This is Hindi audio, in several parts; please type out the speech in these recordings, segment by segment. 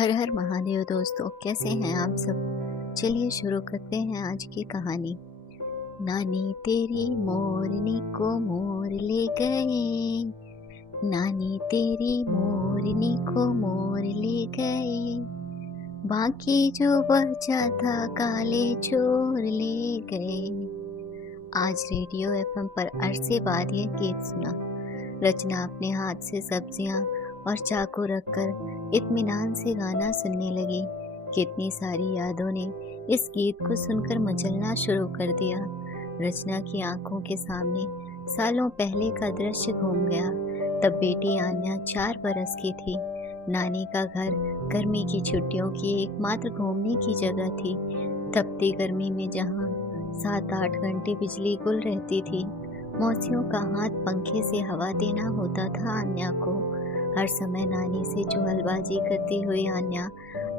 हर हर महादेव दोस्तों, कैसे हैं आप सब। चलिए शुरू करते हैं आज की कहानी। नानी तेरी मोरनी को मोर ले गए, नानी तेरी मोरनी को मोर ले गए, बाकी जो बचा था काले चोर ले गए। आज रेडियो एफएम पर अरसे बाद यह गीत सुना। रचना अपने हाथ से सब्जियां और चाकू रखकर इत्मीनान से गाना सुनने लगी। कितनी सारी यादों ने इस गीत को सुनकर मचलना शुरू कर दिया। रचना की आंखों के सामने सालों पहले का दृश्य घूम गया। तब बेटी आन्या 4 बरस की थी। नानी का घर गर्मी की छुट्टियों की एकमात्र घूमने की जगह थी। तपती गर्मी में जहाँ 7-8 घंटे बिजली गुल रहती थी, मौसियों का हाथ पंखे से हवा देना होता था आन्या को। हर समय नानी से चुगलबाजी करती हुई आन्या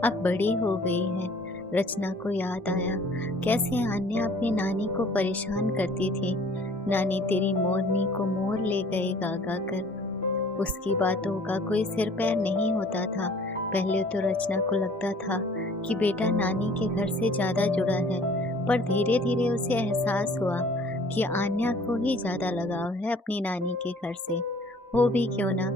अब बड़ी हो गई है। रचना को याद आया कैसे आन्या अपनी नानी को परेशान करती थी। नानी तेरी मोरनी को मोर ले गए गा गा कर। उसकी बातों का कोई सिर पैर नहीं होता था। पहले तो रचना को लगता था कि बेटा नानी के घर से ज़्यादा जुड़ा है, पर धीरे धीरे उसे एहसास हुआ कि आन्या को ही ज़्यादा लगाव है अपनी नानी के घर से। हो भी क्यों ना,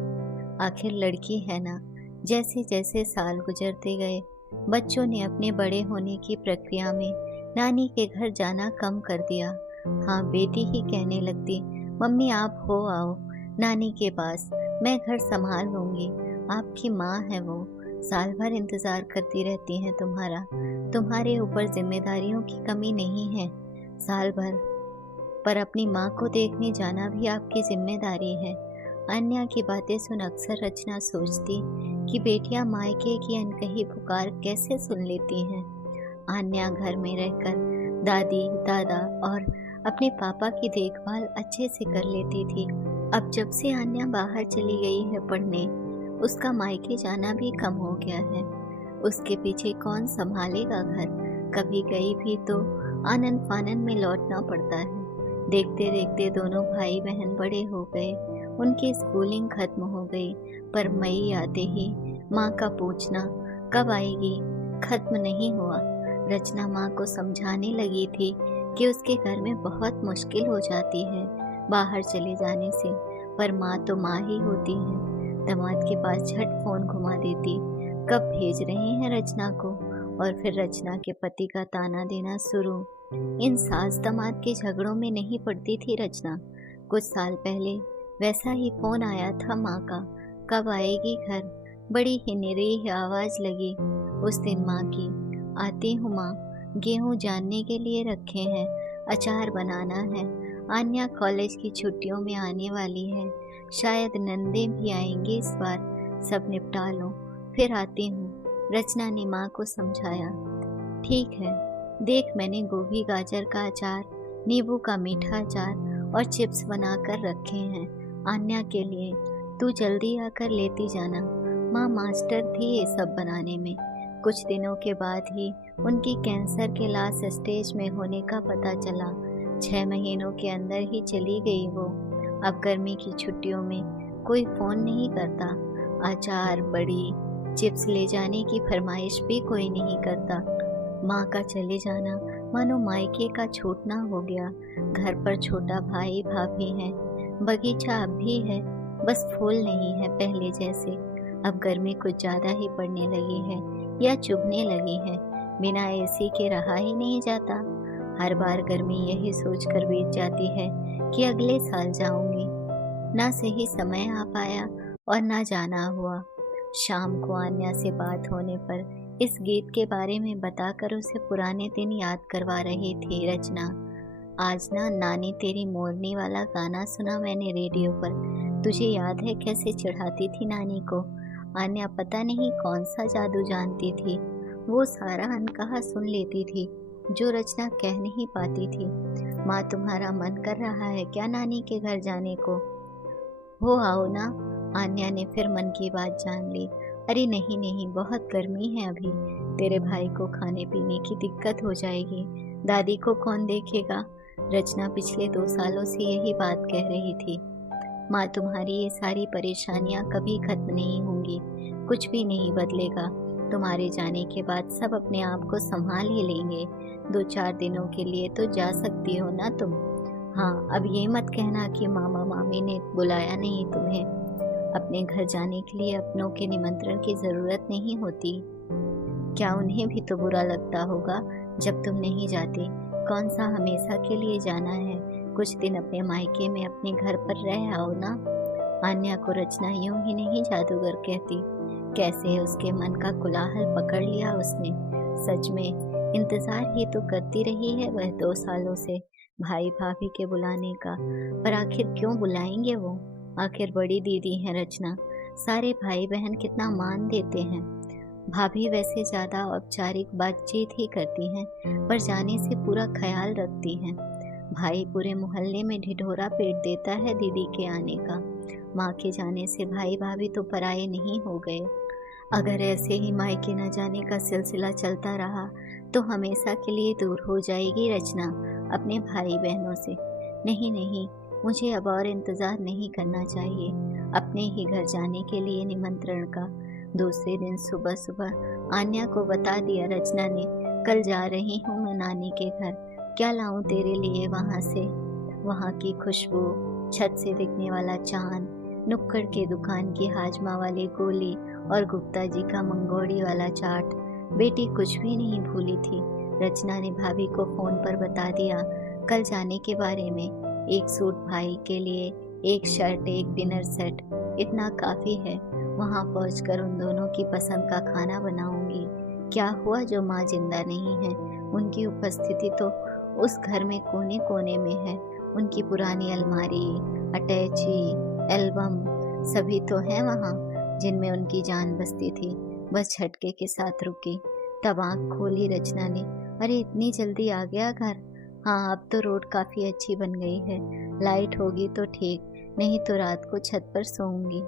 आखिर लड़की है ना। जैसे जैसे साल गुजरते गए, बच्चों ने अपने बड़े होने की प्रक्रिया में नानी के घर जाना कम कर दिया। हाँ, बेटी ही कहने लगती, मम्मी आप हो आओ नानी के पास, मैं घर संभाल लूँगी, आपकी माँ है वो, साल भर इंतज़ार करती रहती हैं तुम्हारा, तुम्हारे ऊपर जिम्मेदारियों की कमी नहीं है। साल भर पर अपनी माँ को देखने जाना भी आपकी जिम्मेदारी है। अन्या की बातें सुन अक्सर रचना सोचती कि बेटियां मायके की अनकही पुकार कैसे सुन लेती हैं। अन्या घर में रहकर दादी दादा और अपने पापा की देखभाल अच्छे से कर लेती थी। अब जब से अन्या बाहर चली गई है पढ़ने, उसका मायके जाना भी कम हो गया है। उसके पीछे कौन संभालेगा घर। कभी गई भी तो आनन फानन में लौटना पड़ता है। देखते देखते दोनों भाई बहन बड़े हो गए, उनकी स्कूलिंग खत्म हो गई। पर मई आते ही माँ का पूछना कब आएगी खत्म नहीं हुआ। रचना माँ को समझाने लगी थी कि उसके घर में बहुत मुश्किल हो जाती है बाहर चले जाने से, पर माँ तो माँ ही होती है। दामाद के पास झट फोन घुमा देती, कब भेज रहे हैं रचना को। और फिर रचना के पति का ताना देना शुरू। इन सास दामाद के झगड़ों में नहीं पड़ती थी रचना। कुछ साल पहले वैसा ही फोन आया था माँ का, कब आएगी घर। बड़ी ही निरीह आवाज लगी उस दिन माँ की, आती हूँ माँ, गेहूँ जानने के लिए रखे हैं, अचार बनाना है। आन्या कॉलेज की छुट्टियों में आने वाली है, शायद नंदे भी आएंगे इस बार, सब निपटा लो फिर आती हूँ। रचना ने माँ को समझाया। ठीक है, देख मैंने गोभी गाजर का अचार, नींबू का मीठा अचार और चिप्स बनाकर रखे हैं आन्या के लिए, तू जल्दी आकर लेती जाना। माँ मास्टर थी ये सब बनाने में। कुछ दिनों के बाद ही उनकी कैंसर के लास्ट स्टेज में होने का पता चला। 6 महीनों के अंदर ही चली गई वो। अब गर्मी की छुट्टियों में कोई फोन नहीं करता, अचार बड़ी चिप्स ले जाने की फरमाइश भी कोई नहीं करता। माँ का चले जाना मानो मायके का छूटना हो गया। घर पर छोटा भाई भाभी हैं, बगीचा अब भी है, बस फूल नहीं है पहले जैसे। अब गर्मी कुछ ज़्यादा ही पड़ने लगी है या चुभने लगी है, बिना एसी के रहा ही नहीं जाता। हर बार गर्मी यही सोचकर बीत जाती है कि अगले साल जाऊंगी। ना सही समय आ पाया और ना जाना हुआ। शाम को आन्या से बात होने पर इस गीत के बारे में बताकर उसे पुराने दिन याद करवा रही थी रचना। आज ना नानी तेरी मोरनी वाला गाना सुना मैंने रेडियो पर। तुझे याद है कैसे चिढ़ाती थी नानी को। आन्या पता नहीं कौन सा जादू जानती थी, वो सारा अनकहा सुन लेती थी जो रचना कह नहीं पाती थी। माँ तुम्हारा मन कर रहा है क्या नानी के घर जाने को? हो आओ ना। आन्या ने फिर मन की बात जान ली। अरे नहीं नहीं, बहुत गर्मी है अभी, तेरे भाई को खाने पीने की दिक्कत हो जाएगी, दादी को कौन देखेगा। रचना पिछले 2 सालों से यही बात कह रही थी। माँ तुम्हारी ये सारी परेशानियाँ कभी खत्म नहीं होंगी, कुछ भी नहीं बदलेगा, तुम्हारे जाने के बाद सब अपने आप को संभाल ही लेंगे। 2-4 दिनों के लिए तो जा सकती हो ना तुम। हाँ, अब ये मत कहना कि मामा मामी ने बुलाया नहीं तुम्हें। अपने घर जाने के लिए अपनों के निमंत्रण की ज़रूरत नहीं होती। क्या उन्हें भी तो बुरा लगता होगा जब तुम नहीं जाते। कौन सा हमेशा के लिए जाना है, कुछ दिन अपने मायके में अपने घर पर रह आओ ना। आन्या को रचना यूं ही नहीं जादूगर कहती। कैसे उसके मन का कोलाहल पकड़ लिया उसने। सच में इंतजार ही तो करती रही है वह 2 सालों से भाई भाभी के बुलाने का। पर आखिर क्यों बुलाएंगे वो। आखिर बड़ी दीदी है रचना, सारे भाई बहन कितना मान देते हैं। भाभी वैसे ज़्यादा औपचारिक बातचीत ही करती हैं, पर जाने से पूरा ख्याल रखती हैं। भाई पूरे मोहल्ले में ढिढोरा पीट देता है दीदी के आने का। माँ के जाने से भाई भाभी तो पराये नहीं हो गए। अगर ऐसे ही मायके न जाने का सिलसिला चलता रहा तो हमेशा के लिए दूर हो जाएगी रचना अपने भाई बहनों से। नहीं नहीं, मुझे अब और इंतज़ार नहीं करना चाहिए अपने ही घर जाने के लिए निमंत्रण का। दूसरे दिन सुबह सुबह आन्या को बता दिया रचना ने, कल जा रही हूँ मैं नानी के घर, क्या लाऊं तेरे लिए वहाँ से। वहाँ की खुशबू, छत से दिखने वाला चांद, नुक्कड़ के दुकान की हाजमा वाली गोली और गुप्ता जी का मंगोड़ी वाला चाट। बेटी कुछ भी नहीं भूली थी। रचना ने भाभी को फोन पर बता दिया कल जाने के बारे में। 1 सूट भाई के लिए, 1 शर्ट, 1 डिनर सेट, इतना काफ़ी है। वहाँ पहुंचकर उन दोनों की पसंद का खाना बनाऊंगी। क्या हुआ जो माँ जिंदा नहीं है, उनकी उपस्थिति तो उस घर में कोने कोने में है। उनकी पुरानी अलमारी, अटैची, एल्बम सभी तो हैं वहाँ, जिनमें उनकी जान बसती थी। बस झटके के साथ रुकी, तब आँख खोली रचना ने। अरे इतनी जल्दी आ गया घर। हाँ, अब तो रोड काफ़ी अच्छी बन गई है। लाइट होगी तो ठीक, नहीं तो रात को छत पर सोऊंगी।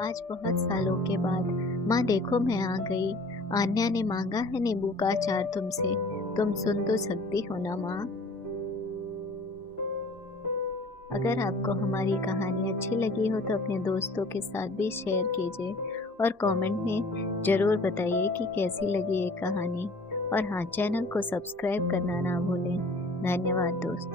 आज बहुत सालों के बाद। माँ देखो मैं आ गई। आन्या ने मांगा है नींबू का अचार तुमसे, तुम सुन तो सकती हो ना माँ। अगर आपको हमारी कहानी अच्छी लगी हो तो अपने दोस्तों के साथ भी शेयर कीजिए और कमेंट में ज़रूर बताइए कि कैसी लगी ये कहानी। और हाँ, चैनल को सब्सक्राइब करना ना भूलें। धन्यवाद दोस्तों।